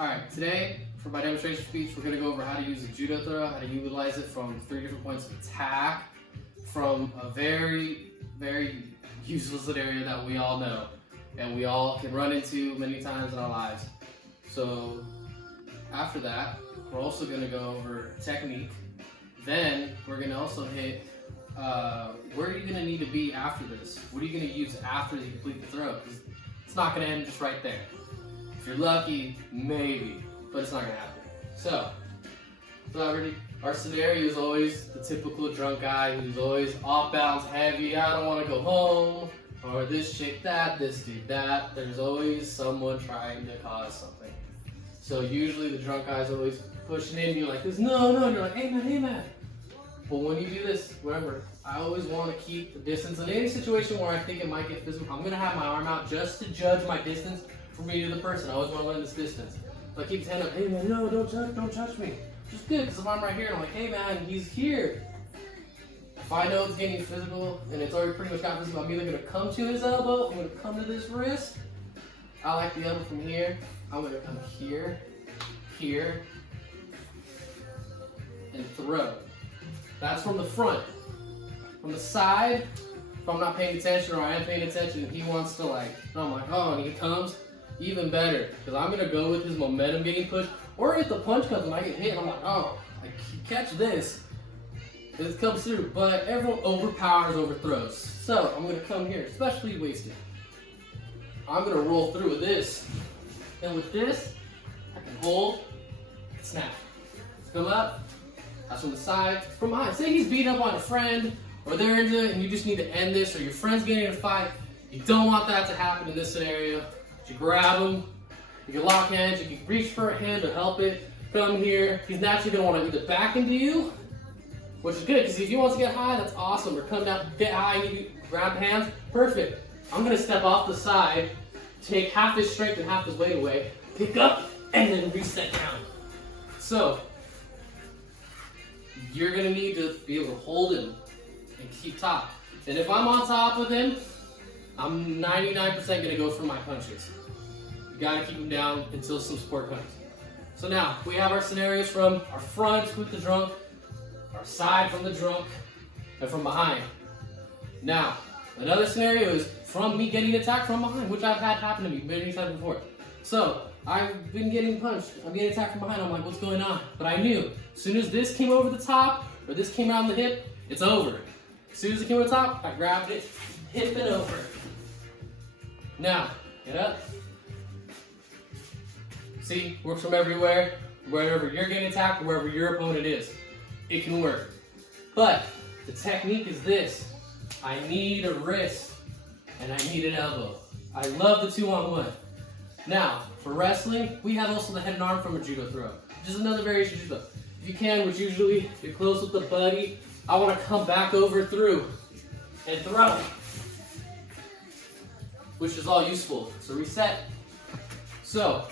Alright, today for my demonstration speech, we're going to go over how to use a judo throw, how to utilize it from 3 different points of attack, from a very, very useless scenario that we all know and we all can run into many times in our lives. So after that, we're also going to go over technique. Then we're going to also hit where are you going to need to be after this? What are you going to use after you complete the throw? Because it's not going to end just right there. If you're lucky, maybe, but it's not going to happen. So our scenario is always the typical drunk guy who's always off balance, heavy, I don't want to go home, or this chick that, this dude that. There's always someone trying to cause something. So usually the drunk guy's always pushing in, you're like this, no, and you're like, hey man. But when you do this, remember, I always want to keep the distance. In any situation where I think it might get physical, I'm going to have my arm out just to judge my distance from me to the person. I always want to learn this distance. So I keep his hand up, hey man, no, don't touch me. Which is good, because if I'm right here and I'm like, hey man, he's here. If I know it's getting physical and it's already pretty much got physical, I'm either going to come to his elbow, I'm going to come to this wrist. I like the elbow from here. I'm going to come here, and throw. That's from the front. From the side, if I'm not paying attention or I am paying attention and he wants to I'm like, oh, and he comes, even better. Because I'm going to go with his momentum getting pushed. Or if the punch comes and I get hit, I'm like, oh, catch this. This comes through. But everyone overthrows. So I'm going to come here, especially wasted. I'm going to roll through with this. And with this, I can hold, snap. Let's come up. That's from the side, from behind. Say he's beating up on a friend, or they're into it and you just need to end this, or your friend's getting in a fight. You don't want that to happen in this scenario. You grab him, you can lock hands, you can reach for a hand to help it. Come here. He's naturally going to want to either back into you, which is good, because if he wants to get high, that's awesome. Or come down, get high, and you grab hands, perfect. I'm going to step off the side, take half his strength and half his weight away, pick up, and then reset down. So, you're going to need to be able to hold him and keep top. And if I'm on top of him, I'm 99% going to go for my punches. You got to keep him down until some support comes. So now, we have our scenarios from our front with the drunk, our side from the drunk, and from behind. Now, another scenario is from me getting attacked from behind, which I've had happen to me many times before. So, I've been getting punched, I'm getting attacked from behind, I'm like, what's going on? But I knew, as soon as this came over the top, or this came around the hip, it's over. As soon as it came over the top, I grabbed it, hip and over. Now, get up. See, works from everywhere, wherever you're getting attacked, or wherever your opponent is. It can work. But, the technique is this. I need a wrist, and I need an elbow. I love the 2-on-1. Now, for wrestling, we have also the head and arm from a judo throw. Just another variation of judo. If you can, which usually you're close with the buddy, I want to come back over through and throw, which is all useful. So reset. So,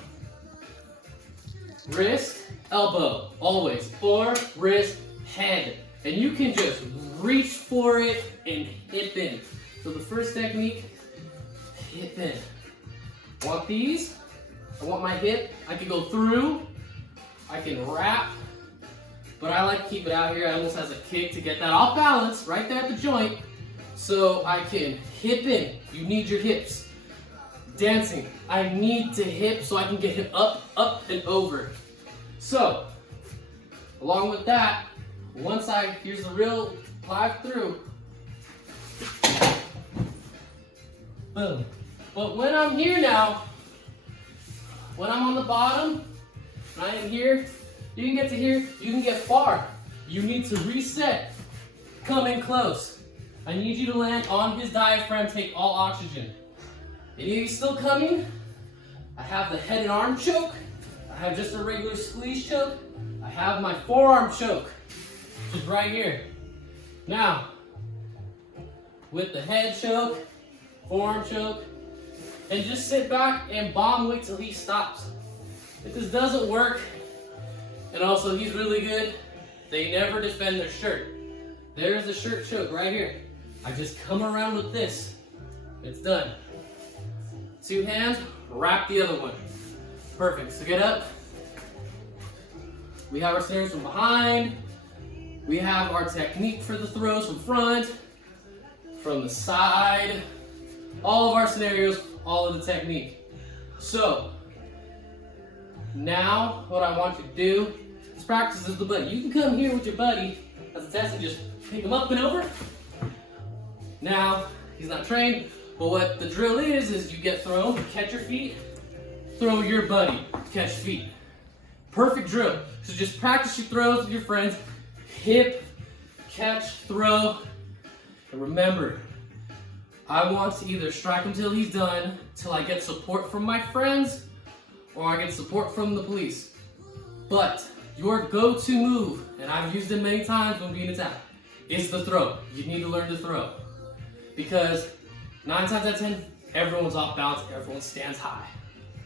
wrist, elbow, always, or wrist, head. And you can just reach for it and hip in. So the first technique, hip in. Want these? I want my hip. I can go through. I can wrap. But I like to keep it out here. It almost has a kick to get that off balance right there at the joint. So I can hip in. You need your hips. Dancing. I need to hip so I can get him up, and over. So, along with that, here's the real live through. Boom. But when I'm here now, when I'm on the bottom, I am here, you can get to here, you can get far. You need to reset, come in close. I need you to land on his diaphragm, take all oxygen. Any of you still coming? I have the head and arm choke. I have just a regular squeeze choke. I have my forearm choke, which is right here. Now, with the head choke, forearm choke, and just sit back and bomb wait till he stops. If this doesn't work, and also he's really good, they never defend their shirt. There's the shirt choke right here. I just come around with this. It's done. 2 hands, wrap the other one. Perfect. So get up, We have our scenarios from behind. We have our technique for the throws from front, from the side. All of our scenarios, all of the technique. So, now what I want you to do is practice with the buddy. You can come here with your buddy as a test and just pick him up and over. Now, he's not trained, but what the drill is you get thrown, catch your feet, throw your buddy, catch feet. Perfect drill. So just practice your throws with your friends. Hip, catch, throw. And remember, I want to either strike him till he's done, till I get support from my friends, or I get support from the police. But your go-to move, and I've used it many times when being attacked, is the throw. You need to learn to throw. Because 9 times out of 10, everyone's off balance, everyone stands high.